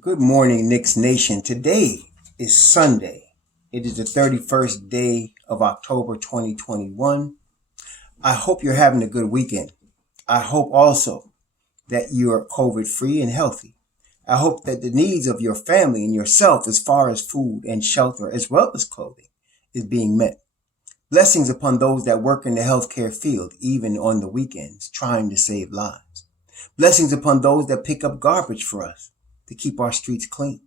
Good morning, Knicks Nation. Today is Sunday. It is the 31st day of October 2021. I hope you're having a good weekend. I hope also that you are COVID free and healthy. I hope that the needs of your family and yourself as far as food and shelter as well as clothing is being met. Blessings upon those that work in the healthcare field, even on the weekends, trying to save lives. Blessings upon those that pick up garbage for us to keep our streets clean.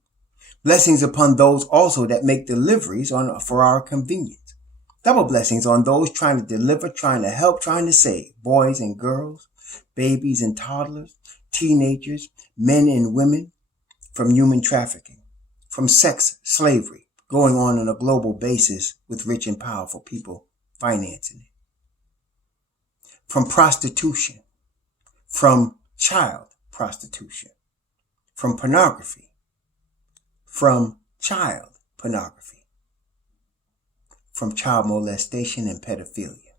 Blessings upon those also that make deliveries for our convenience. Double blessings on those trying to deliver, trying to help, trying to save boys and girls, babies and toddlers, teenagers, men and women from human trafficking, from sex slavery going on a global basis with rich and powerful people financing it, from prostitution, from child prostitution, from pornography, from child pornography, from child molestation and pedophilia.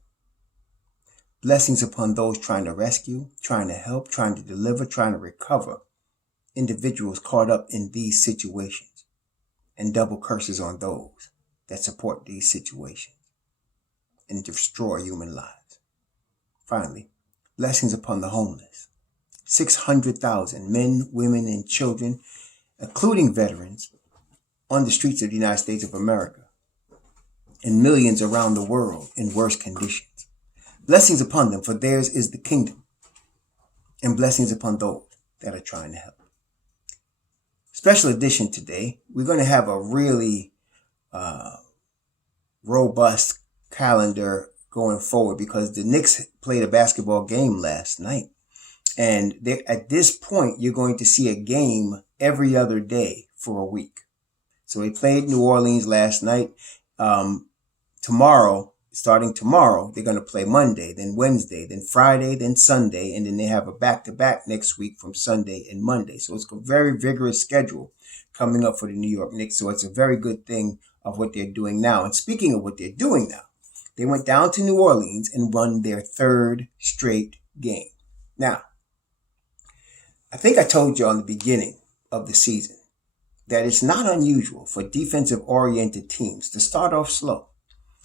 Blessings upon those trying to rescue, trying to help, trying to deliver, trying to recover individuals caught up in these situations, and double curses on those that support these situations and destroy human lives. Finally, blessings upon the homeless. 600,000 men, women, and children, including veterans, on the streets of the United States of America, and millions around the world in worse conditions. Blessings upon them, for theirs is the kingdom, and blessings upon those that are trying to help. Special edition today, we're going to have a really robust calendar going forward because the Knicks played a basketball game last night. And at this point, you're going to see a game every other day for a week. So they played New Orleans last night. Starting tomorrow, they're going to play Monday, then Wednesday, then Friday, then Sunday, and then they have a back-to-back next week from Sunday and Monday. So it's a very vigorous schedule coming up for the New York Knicks. So it's a very good thing of what they're doing now. And speaking of what they're doing now, they went down to New Orleans and won their third straight game. Now, I think I told you on the beginning of the season that it's not unusual for defensive-oriented teams to start off slow.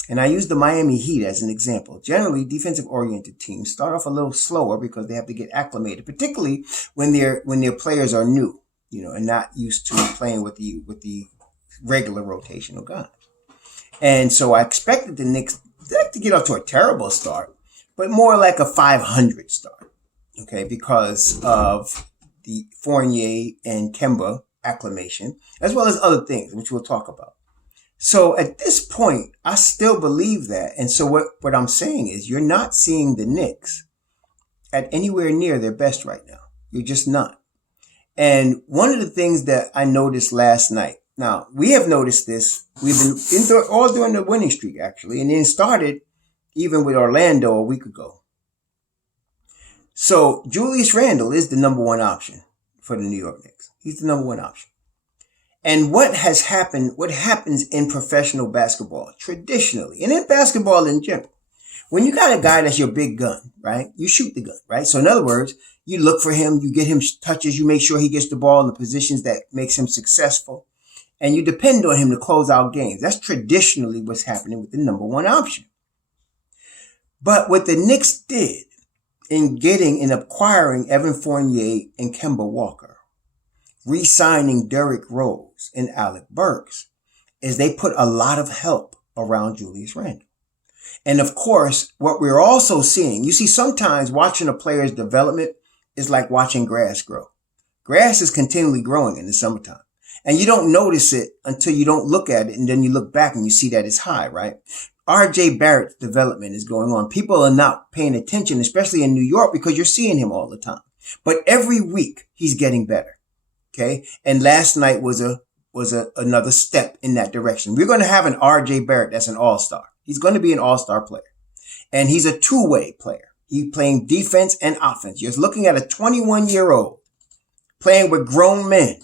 And I use the Miami Heat as an example. Generally, defensive-oriented teams start off a little slower because they have to get acclimated, particularly when their players are new, and not used to playing with the regular rotational guys. And so I expected the Knicks to get off to a terrible start, but more like a 500 start, okay, because of the Fournier and Kemba acclimation, as well as other things, which we'll talk about. So at this point, I still believe that. And so what I'm saying is you're not seeing the Knicks at anywhere near their best right now. You're just not. And one of the things that I noticed last night, now we have noticed this, we've been all during the winning streak actually, and then started even with Orlando a week ago. So Julius Randle is the number one option for the New York Knicks. He's the number one option. And what happens in professional basketball traditionally, and in basketball in general, when you got a guy that's your big gun, right? You shoot the gun, right? So in other words, you look for him, you get him touches, you make sure he gets the ball in the positions that makes him successful, and you depend on him to close out games. That's traditionally what's happening with the number one option. But what the Knicks did in getting and acquiring Evan Fournier and Kemba Walker, re-signing Derrick Rose and Alec Burks, is they put a lot of help around Julius Randle. And of course, what we're also seeing, you see, sometimes watching a player's development is like watching grass grow. Grass is continually growing in the summertime. And you don't notice it until you don't look at it, and then you look back and you see that it's high, right? RJ Barrett's development is going on. People are not paying attention, especially in New York, because you're seeing him all the time. But every week he's getting better. Okay. And last night was another step in that direction. We're going to have an RJ Barrett that's an all-star. He's going to be an all-star player. And he's a two-way player. He's playing defense and offense. You're looking at a 21-year-old playing with grown men.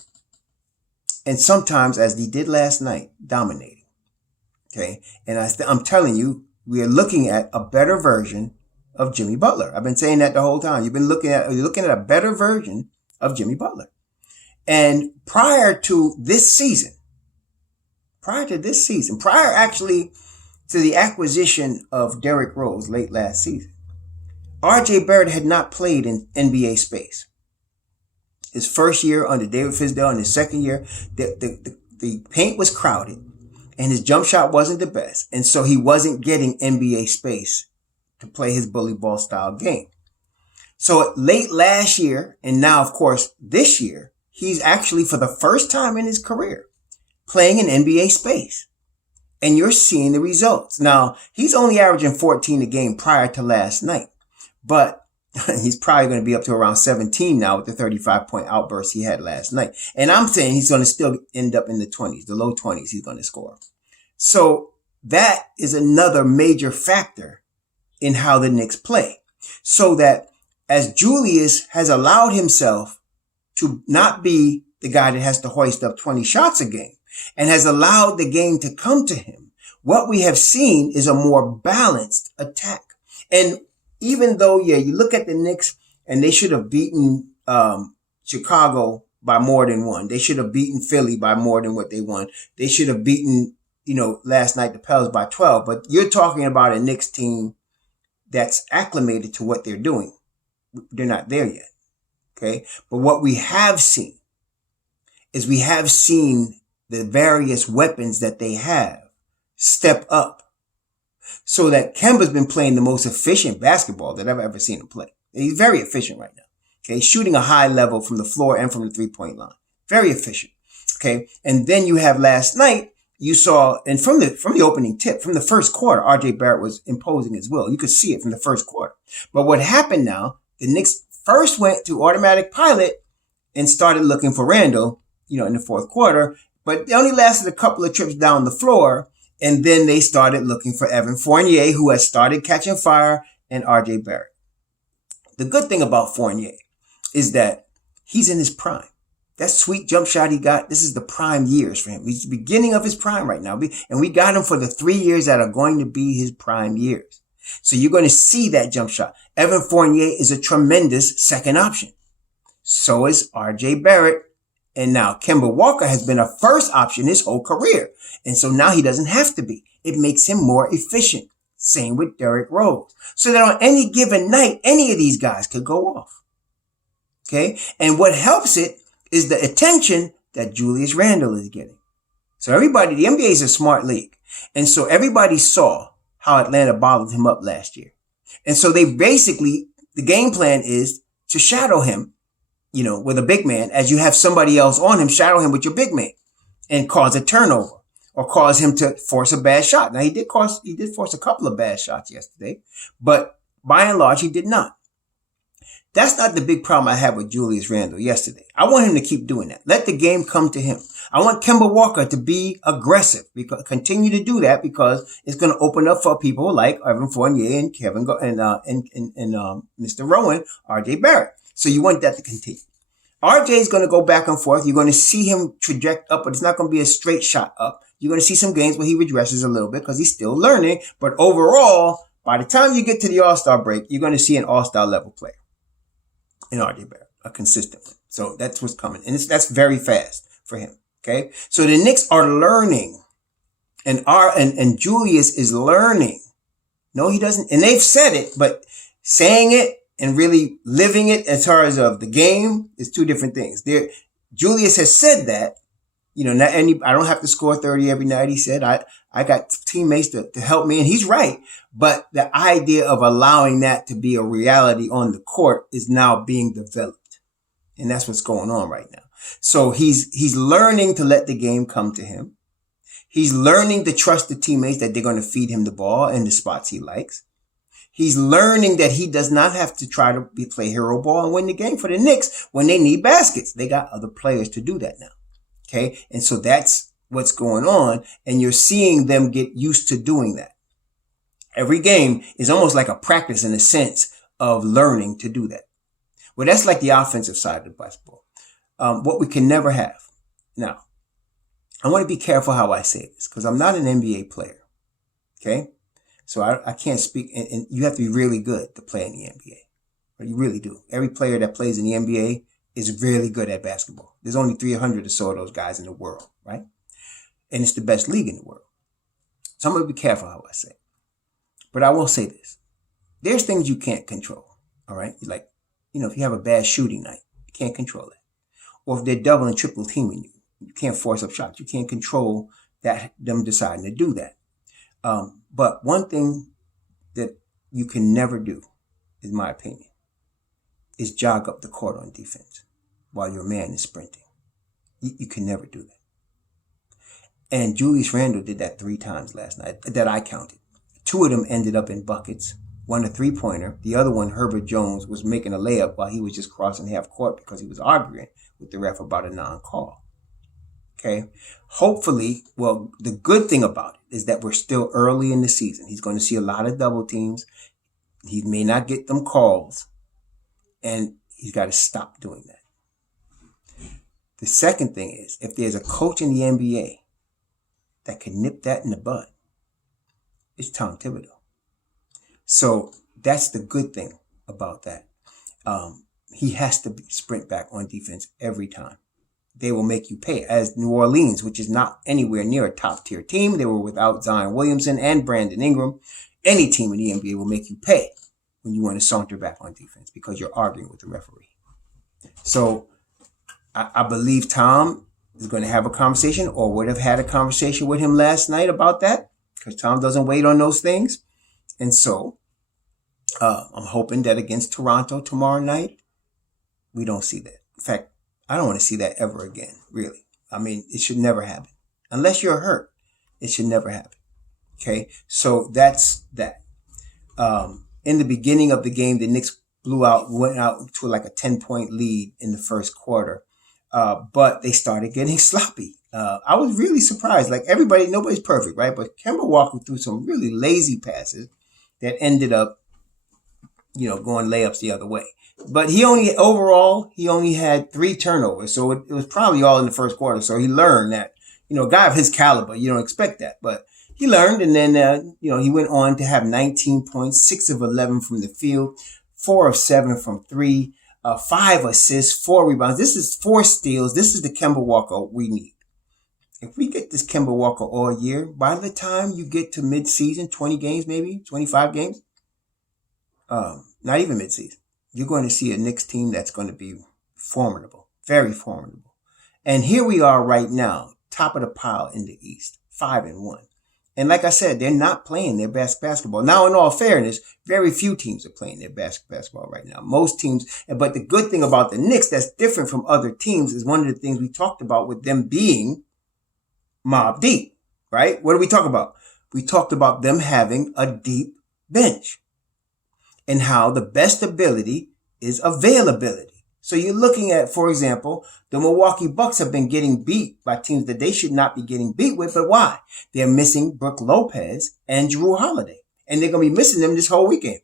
And sometimes, as he did last night, dominating. Okay. And I'm telling you, we are looking at a better version of Jimmy Butler. I've been saying that the whole time. You're looking at a better version of Jimmy Butler. And prior actually to the acquisition of Derrick Rose late last season, RJ Barrett had not played in NBA space. His first year under David Fizdale and his second year, the paint was crowded and his jump shot wasn't the best. And so he wasn't getting NBA space to play his bully ball style game. So late last year, and now of course this year, he's actually for the first time in his career playing in NBA space. And you're seeing the results. Now, he's only averaging 14 a game prior to last night, but he's probably going to be up to around 17 now with the 35-point outburst he had last night. And I'm saying he's going to still end up in the 20s, the low 20s he's going to score. So that is another major factor in how the Knicks play. So that as Julius has allowed himself to not be the guy that has to hoist up 20 shots a game and has allowed the game to come to him, what we have seen is a more balanced attack. And even though, you look at the Knicks and they should have beaten Chicago by more than one. They should have beaten Philly by more than what they won. They should have beaten, last night the Pels by 12. But you're talking about a Knicks team that's acclimated to what they're doing. They're not there yet. Okay. But what we have seen is the various weapons that they have step up. So that Kemba's been playing the most efficient basketball that I've ever seen him play. He's very efficient right now. Okay. Shooting a high level from the floor and from the 3-point line. Very efficient. Okay. And then you have last night, you saw, and from the opening tip, from the first quarter, RJ Barrett was imposing his will. You could see it from the first quarter. But what happened now, the Knicks first went to automatic pilot and started looking for Randall, in the fourth quarter, but they only lasted a couple of trips down the floor. And then they started looking for Evan Fournier, who has started catching fire, and RJ Barrett. The good thing about Fournier is that he's in his prime. That sweet jump shot he got, this is the prime years for him. He's the beginning of his prime right now. And we got him for the 3 years that are going to be his prime years. So you're going to see that jump shot. Evan Fournier is a tremendous second option. So is RJ Barrett. And now Kemba Walker has been a first option his whole career. And so now he doesn't have to be. It makes him more efficient. Same with Derrick Rose. So that on any given night, any of these guys could go off. Okay. And what helps it is the attention that Julius Randle is getting. So the NBA is a smart league. And so everybody saw how Atlanta bottled him up last year. And so the game plan is to shadow him, with a big man, as you have somebody else on him, shadow him with your big man and cause a turnover or cause him to force a bad shot. Now he did force a couple of bad shots yesterday, but by and large, he did not. That's not the big problem I had with Julius Randle yesterday. I want him to keep doing that. Let the game come to him. I want Kemba Walker to be aggressive, continue to do that, because it's going to open up for people like Evan Fournier and Mr. Rowan, RJ Barrett. So you want that to continue. RJ is going to go back and forth. You're going to see him traject up, but it's not going to be a straight shot up. You're going to see some games where he regresses a little bit because he's still learning. But overall, by the time you get to the All-Star break, you're going to see an All-Star level player in RJ Barrett, a consistent one. So that's what's coming. And that's very fast for him. Okay. So the Knicks are learning, and Julius is learning. No, he doesn't. And they've said it, but saying it and really living it as far as of the game is two different things. Julius has said that, I don't have to score 30 every night. He said, I got teammates to help me, and he's right. But the idea of allowing that to be a reality on the court is now being developed. And that's what's going on right now. So he's learning to let the game come to him. He's learning to trust the teammates that they're going to feed him the ball in the spots he likes. He's learning that he does not have to try to play hero ball and win the game for the Knicks when they need baskets. They got other players to do that now. Okay. And so that's what's going on. And you're seeing them get used to doing that. Every game is almost like a practice in a sense of learning to do that. Well, that's like the offensive side of the basketball. What we can never have. Now, I want to be careful how I say this because I'm not an NBA player. Okay. So I can't speak, and you have to be really good to play in the NBA. Or you really do. Every player that plays in the NBA is really good at basketball. There's only 300 or so of those guys in the world, right? And it's the best league in the world. So I'm going to be careful how I say it. But I will say this. There's things you can't control, all right? Like, if you have a bad shooting night, you can't control that. Or if they're double and triple teaming you, you can't force up shots. You can't control them deciding to do that. But one thing that you can never do, in my opinion, is jog up the court on defense while your man is sprinting. You can never do that. And Julius Randle did that 3 times last night that I counted. 2 of them ended up in buckets. One a 3-pointer. The other one, Herbert Jones, was making a layup while he was just crossing half court because he was arguing with the ref about a non-call. Okay. Hopefully, the good thing about it is that we're still early in the season. He's going to see a lot of double teams. He may not get them calls. And he's got to stop doing that. The second thing is, if there's a coach in the NBA that can nip that in the bud, it's Tom Thibodeau. So that's the good thing about that. He has to sprint back on defense every time. They will make you pay. As New Orleans, which is not anywhere near a top-tier team, they were without Zion Williamson and Brandon Ingram. Any team in the NBA will make you pay when you want to saunter back on defense because you're arguing with the referee. So I believe Tom is going to have a conversation or would have had a conversation with him last night about that because Tom doesn't wait on those things. And so I'm hoping that against Toronto tomorrow night, we don't see that. In fact, I don't want to see that ever again, really. I mean, it should never happen. Unless you're hurt, it should never happen. Okay, so that's that. In the beginning of the game, the Knicks went out to like a 10-point lead in the first quarter. But they started getting sloppy. I was really surprised. Like nobody's perfect, right? But Kemba Walker threw some really lazy passes that ended up, going layups the other way. But he only had 3 turnovers. So it was probably all in the first quarter. So he learned that, a guy of his caliber, you don't expect that. But he learned. And then, he went on to have 19 points, 6 of 11 from the field, 4 of 7 from 3. 5 assists, 4 rebounds. This is 4 steals. This is the Kemba Walker we need. If we get this Kemba Walker all year, by the time you get to mid-season, 20 games maybe, 25 games, not even mid-season, you're going to see a Knicks team that's going to be formidable, very formidable. And here we are right now, top of the pile in the East, 5-1. And like I said, they're not playing their best basketball. Now, in all fairness, very few teams are playing their best basketball right now. Most teams, but the good thing about the Knicks that's different from other teams is one of the things we talked about with them being mob deep, right? What did we talk about? We talked about them having a deep bench and how the best ability is availability. So you're looking at, for example, the Milwaukee Bucks have been getting beat by teams that they should not be getting beat with. But why? They're missing Brook Lopez and Jrue Holiday. And they're going to be missing them this whole weekend.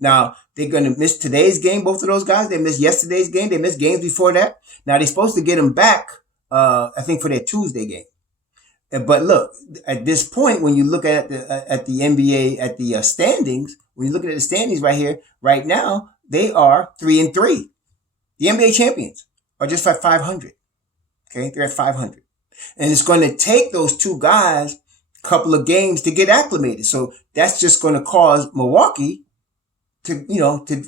Now, they're going to miss today's game, both of those guys. They missed yesterday's game. They missed games before that. Now, they're supposed to get them back, I think, for their Tuesday game. But look, at this point, when you look at the NBA, at the standings, when you're looking at the standings right here, right now, they are 3-3. The NBA champions are just at 500. Okay, they're at 500. And it's going to take those 2 guys a couple of games to get acclimated. So that's just going to cause Milwaukee to,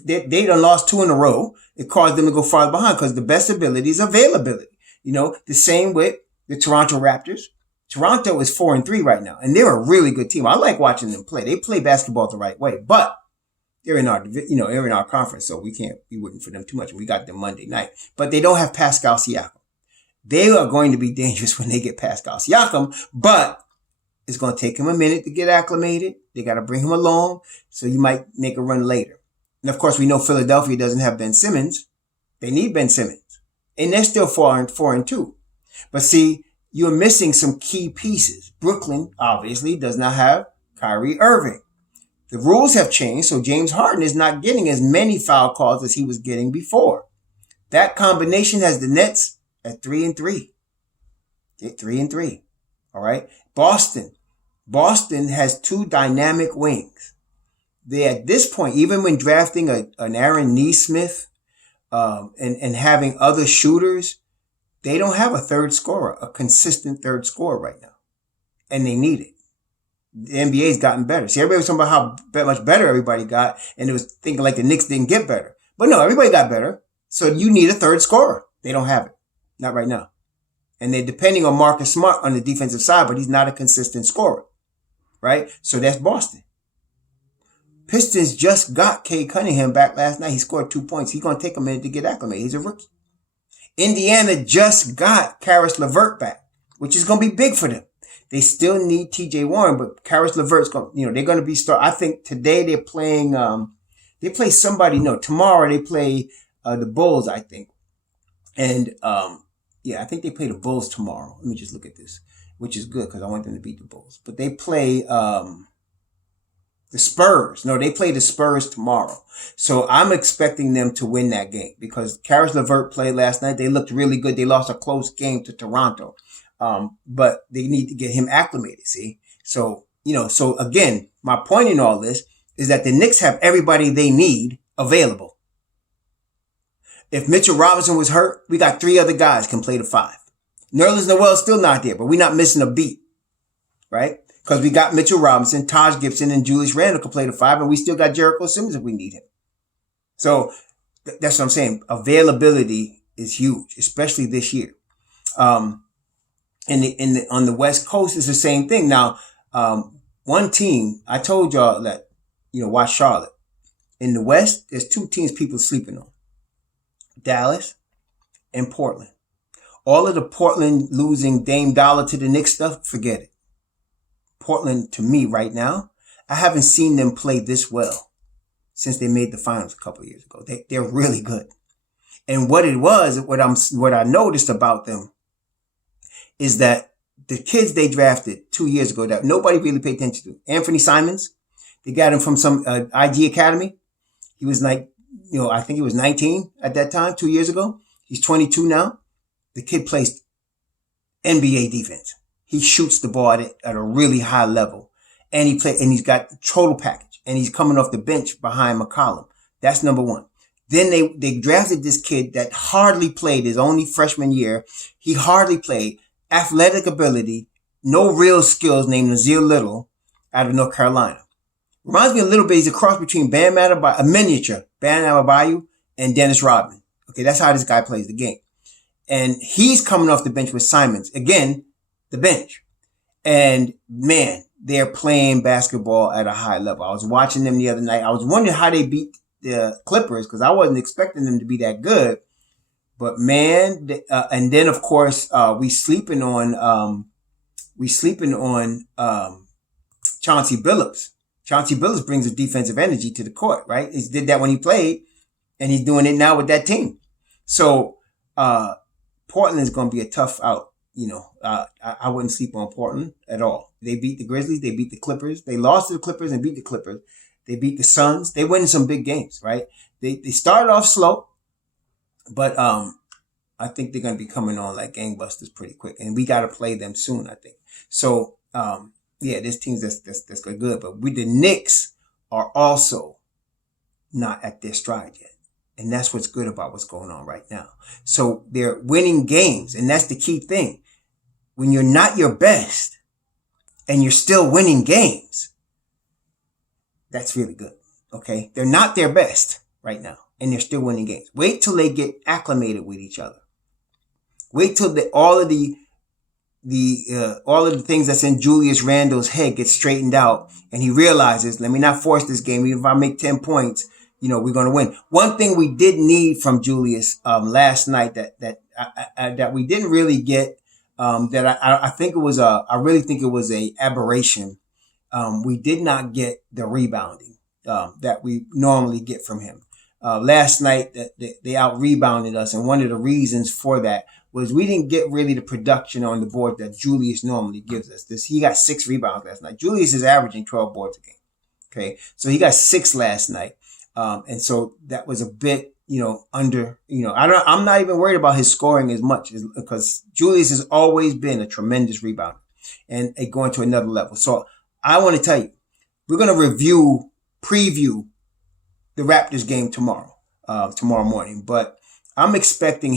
they done lost 2 in a row. It caused them to go farther behind because the best ability is availability. The same with the Toronto Raptors. Toronto is 4-3 right now, and they're a really good team. I like watching them play. They play basketball the right way, but they're in our conference, so we can't be rooting for them too much. We got them Monday night, but they don't have Pascal Siakam. They are going to be dangerous when they get Pascal Siakam, but it's going to take him a minute to get acclimated. They got to bring him along, so you might make a run later. And of course, we know Philadelphia doesn't have Ben Simmons. They need Ben Simmons, and they're still 4-2. But see, you're missing some key pieces. Brooklyn obviously does not have Kyrie Irving. The rules have changed, so James Harden is not getting as many foul calls as he was getting before. That combination has the Nets at 3-3. 3-3. All right. Boston has 2 dynamic wings. They, at this point, even when drafting an Aaron Nesmith, and having other shooters, they don't have a third scorer, a consistent third scorer right now. And they need it. The NBA's gotten better. See, everybody was talking about how much better everybody got, and it was thinking like the Knicks didn't get better. But no, everybody got better. So you need a third scorer. They don't have it. Not right now. And they're depending on Marcus Smart on the defensive side, but he's not a consistent scorer. Right? So that's Boston. Pistons just got Cade Cunningham back last night. He scored 2 points. He's going to take a minute to get acclimated. He's a rookie. Indiana just got Karis LeVert back, which is going to be big for them. They still need TJ Warren, but Karis LeVert's going, they're going to be I think today they're playing, they play somebody, tomorrow they play, the Bulls, I think. And, I think they play the Bulls tomorrow. Let me just look at this, which is good because I want them to beat the Bulls. But they play, the Spurs. No, they play the Spurs tomorrow. So I'm expecting them to win that game because Karis LeVert played last night. They looked really good. They lost a close game to Toronto. But they need to get him acclimated, see? So again, my point in all this is that the Knicks have everybody they need available. If Mitchell Robinson was hurt, we got 3 other guys can play the 5. Nerlens Noel's still not there, but we're not missing a beat, right? Because we got Mitchell Robinson, Taj Gibson, and Julius Randle can play the 5, and we still got Jericho Simmons if we need him. So that's what I'm saying. Availability is huge, especially this year. On the West Coast is the same thing. Now, one team, I told y'all that, watch Charlotte. In the West, there's 2 teams people sleeping on. Dallas and Portland. All of the Portland losing Dame Dollar to the Knicks stuff, forget it. Portland, to me right now, I haven't seen them play this well since they made the finals a couple of years ago. They're really good. And what I noticed about them is that the kids they drafted 2 years ago that nobody really paid attention to. Anthony Simons, they got him from some IG Academy. He was like, I think he was 19 at that time, 2 years ago. He's 22 now. The kid plays NBA defense. He shoots the ball at a really high level. And he's got the total package. And he's coming off the bench behind McCollum. That's number one. Then they drafted this kid that hardly played his only freshman year. He hardly played. Athletic ability, no real skills, named Nazir Little out of North Carolina. Reminds me a little bit, he's a cross between a miniature Bam Adebayo and Dennis Rodman. Okay, that's how this guy plays the game. And he's coming off the bench with Simons. Again, the bench. And man, they're playing basketball at a high level. I was watching them the other night. I was wondering how they beat the Clippers because I wasn't expecting them to be that good. But man, and then of course, we sleeping on Chauncey Billups. Chauncey Billups brings a defensive energy to the court, right? He did that when he played, and he's doing it now with that team. So, Portland is going to be a tough out. I wouldn't sleep on Portland at all. They beat the Grizzlies. They beat the Clippers. They lost to the Clippers and beat the Clippers. They beat the Suns. They win some big games, right? They started off slow. But I think they're going to be coming on like gangbusters pretty quick. And we got to play them soon, I think. So, there's teams that's good. But the Knicks are also not at their stride yet. And that's what's good about what's going on right now. So they're winning games. And that's the key thing. When you're not your best and you're still winning games, that's really good. Okay? They're not their best right now. And they're still winning games. Wait till they get acclimated with each other. Wait till all of the things that's in Julius Randle's head get straightened out, and he realizes, let me not force this game. Even if I make 10 points, we're going to win. One thing we did need from Julius last night that we didn't really get, I really think it was a aberration. We did not get the rebounding that we normally get from him. Last night, they out-rebounded us, and one of the reasons for that was we didn't get really the production on the board that Julius normally gives us. He got 6 rebounds last night. Julius is averaging 12 boards a game. Okay, so he got 6 last night, and so that was a bit, under. I'm not even worried about his scoring as much because Julius has always been a tremendous rebounder and going to another level. So I want to tell you, we're going to preview the Raptors game tomorrow morning. But I'm expecting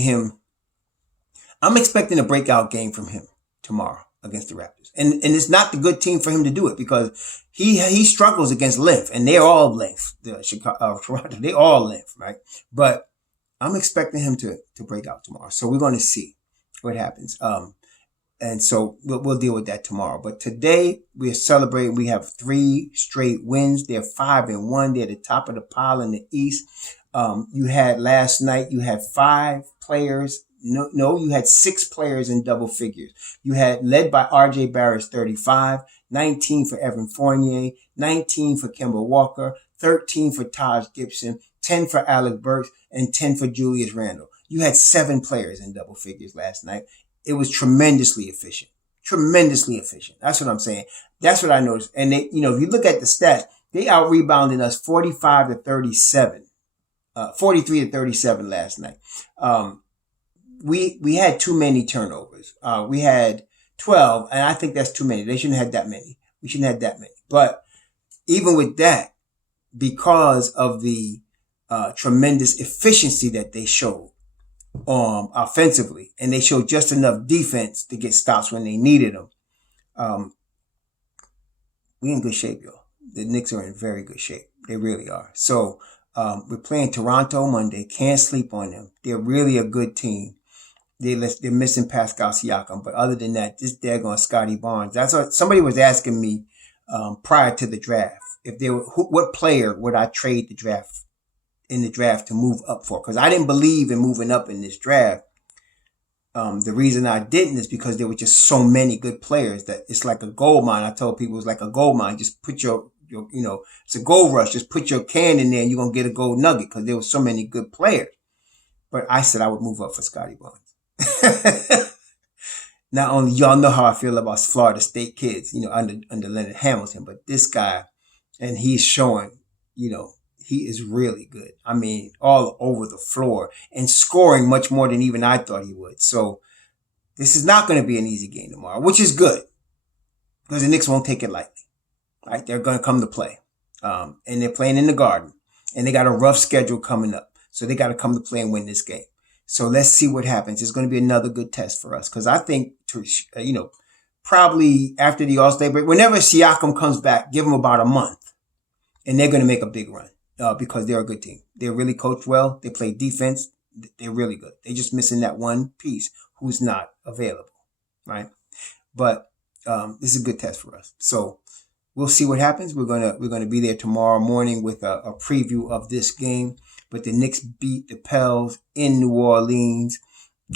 a breakout game from him tomorrow against the Raptors. And it's not the good team for him to do it because he struggles against length, and they're all length. The Toronto, they're all length, right? But I'm expecting him to break out tomorrow. So we're going to see what happens. And so we'll deal with that tomorrow. But today we are celebrating. We have 3 straight wins. They're 5-1. They're at the top of the pile in the East. You had last night, you had 5 players. No, you had 6 players in double figures. You had led by RJ Barrett's 35, 19 for Evan Fournier, 19 for Kemba Walker, 13 for Taj Gibson, 10 for Alec Burks, and 10 for Julius Randle. You had 7 players in double figures last night. It was tremendously efficient. Tremendously efficient. That's what I'm saying. That's what I noticed. And they, if you look at the stats, they out-rebounded us 43-37 last night. We had too many turnovers. We had 12, and I think that's too many. They shouldn't have had that many. We shouldn't have that many. But even with that, because of the tremendous efficiency that they showed offensively, and they showed just enough defense to get stops when they needed them, we in good shape, y'all. The Knicks are in very good shape. They really are. So we're playing Toronto Monday. Can't sleep on them. They're really a good team. They're missing Pascal Siakam, but other than that, this daggone Scotty Barnes. That's what somebody was asking me prior to the draft. If they were, what player would I trade in the draft to move up for? Because I didn't believe in moving up in this draft. The reason I didn't is because there were just so many good players that it's like a gold mine. I told people it's like a gold mine. Just put your it's a gold rush. Just put your can in there and you're going to get a gold nugget because there were so many good players. But I said I would move up for Scotty Barnes. Not only y'all know how I feel about Florida State kids, under Leonard Hamilton, but this guy, and he's showing, he is really good. I mean, all over the floor and scoring much more than even I thought he would. So this is not going to be an easy game tomorrow, which is good because the Knicks won't take it lightly. Right? They're going to come to play. And they're playing in the Garden, and they got a rough schedule coming up. So they got to come to play and win this game. So let's see what happens. It's going to be another good test for us because I think, probably after the All-Star break, whenever Siakam comes back, give him about a month, and they're going to make a big run because they're a good team. They're really coached well. They play defense. They're really good. They're just missing that one piece who's not available, right? But this is a good test for us. So we'll see what happens. We're gonna be there tomorrow morning with a preview of this game. But the Knicks beat the Pels in New Orleans.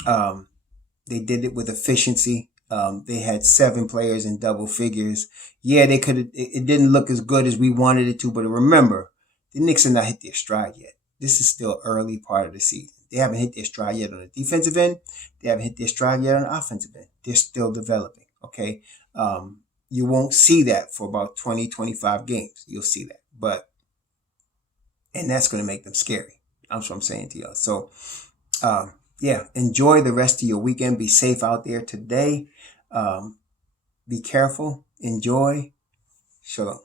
They did it with efficiency. They had 7 players in double figures. Yeah, they could. It didn't look as good as we wanted it to. But remember, the Knicks have not hit their stride yet. This is still early part of the season. They haven't hit their stride yet on the defensive end. They haven't hit their stride yet on the offensive end. They're still developing. Okay. You won't see that for about 20, 25 games. You'll see that. And that's going to make them scary. That's what I'm saying to y'all. So, enjoy the rest of your weekend. Be safe out there today. Be careful. Enjoy. Shalom.